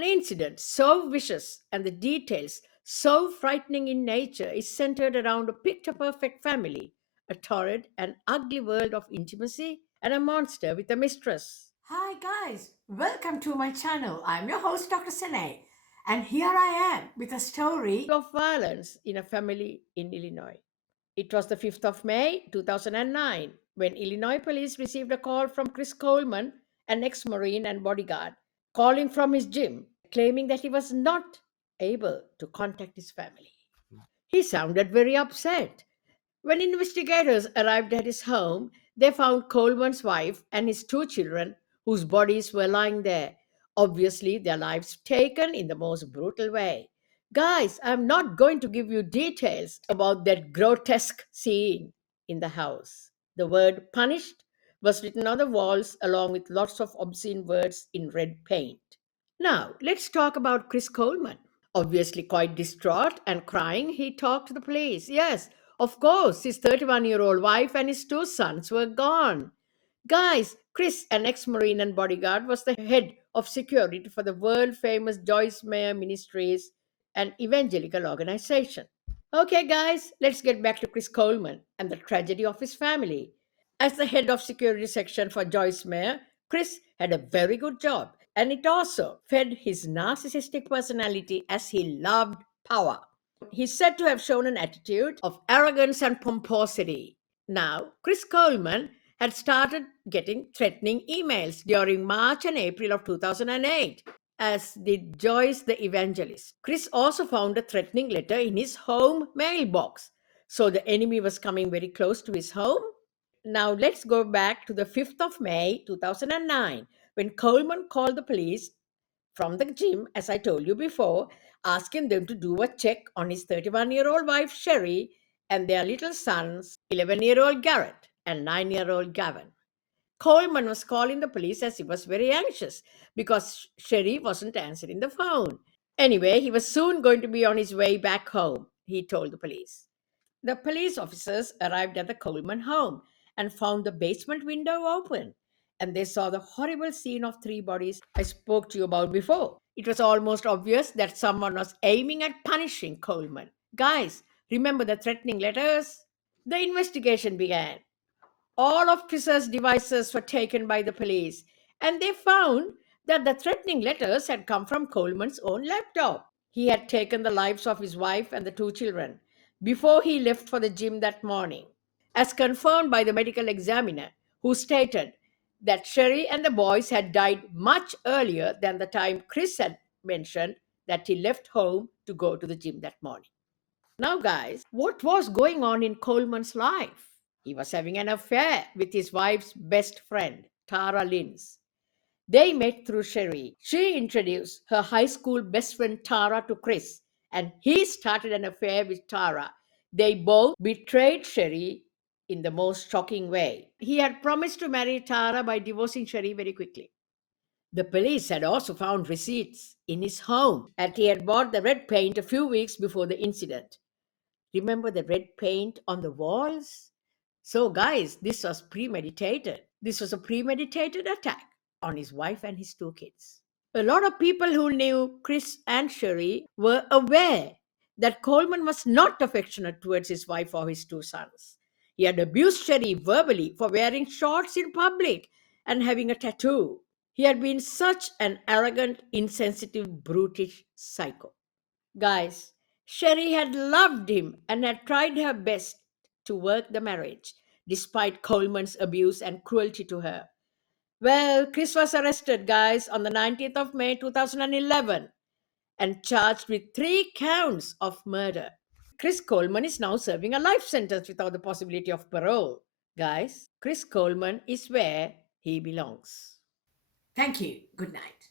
An incident so vicious and the details so frightening in nature is centered around a picture perfect family, a torrid and ugly world of intimacy, and a monster with a mistress. Hi guys, welcome to my channel. I'm your host Dr. Sene, and here I am with a story. Of violence in a family in Illinois. It was the 5th of May 2009 when Illinois police received a call from Chris Coleman, an ex Marine and bodyguard, calling from his gym, claiming that he was not able to contact his family. He sounded very upset. When investigators arrived at his home, they found Coleman's wife and his two children, whose bodies were lying there, obviously their lives taken in the most brutal way. Guys, I'm not going to give you details about that grotesque scene in the house. The word punished was written on the walls along with lots of obscene words in red paint. Now, let's talk about Chris Coleman. Obviously, quite distraught and crying, he talked to the police. Yes, of course, his 31-year-old wife and his two sons were gone. Guys, Chris, an ex Marine and bodyguard, was the head of security for the world famous Joyce Meyer Ministries, an evangelical organization. Okay, guys, let's get back to Chris Coleman and the tragedy of his family. As the head of security section for Joyce Meyer, Chris had a very good job, and it also fed his narcissistic personality as he loved power. He's said to have shown an attitude of arrogance and pomposity. Now, Chris Coleman had started getting threatening emails during March and April of 2008, as did Joyce the evangelist. Chris also found a threatening letter in his home mailbox. So the enemy was coming very close to his home. Now let's go back to the 5th of May 2009 when Coleman called the police from the gym, as I told you before, asking them to do a check on his 31-year-old wife Sherry and their little sons, 11-year-old Garrett and 9-year-old Gavin. Coleman was calling the police as he was very anxious because Sherry wasn't answering the phone. Anyway, he was soon going to be on his way back home, he told the police. The police officers arrived at the Coleman home and found the basement window open. And they saw the horrible scene of three bodies I spoke to you about before. It was almost obvious that someone was aiming at punishing Coleman. Guys, remember the threatening letters? The investigation began. All of Chris's devices were taken by the police, and they found that the threatening letters had come from Coleman's own laptop. He had taken the lives of his wife and the two children before he left for the gym that morning, as confirmed by the medical examiner, who stated that Sherry and the boys had died much earlier than the time Chris had mentioned that he left home to go to the gym that morning. Now, guys, what was going on in Coleman's life? He was having an affair with his wife's best friend, Tara Lintz. They met through Sherry. She introduced her high school best friend Tara to Chris, and he started an affair with Tara. They both betrayed Sherry in the most shocking way. He had promised to marry Tara by divorcing Sherry very quickly. The police had also found receipts in his home that he had bought the red paint a few weeks before the incident. Remember the red paint on the walls? So, guys, this was premeditated. This was a premeditated attack on his wife and his two kids. A lot of people who knew Chris and Sherry were aware that Coleman was not affectionate towards his wife or his two sons. He had abused Sherry verbally for wearing shorts in public and having a tattoo. He had been such an arrogant, insensitive, brutish psycho. Guys, Sherry had loved him and had tried her best to work the marriage, despite Coleman's abuse and cruelty to her. Well, Chris was arrested, guys, on the 19th of May 2011 and charged with 3 counts of murder. Chris Coleman is now serving a life sentence without the possibility of parole. Guys, Chris Coleman is where he belongs. Thank you. Good night.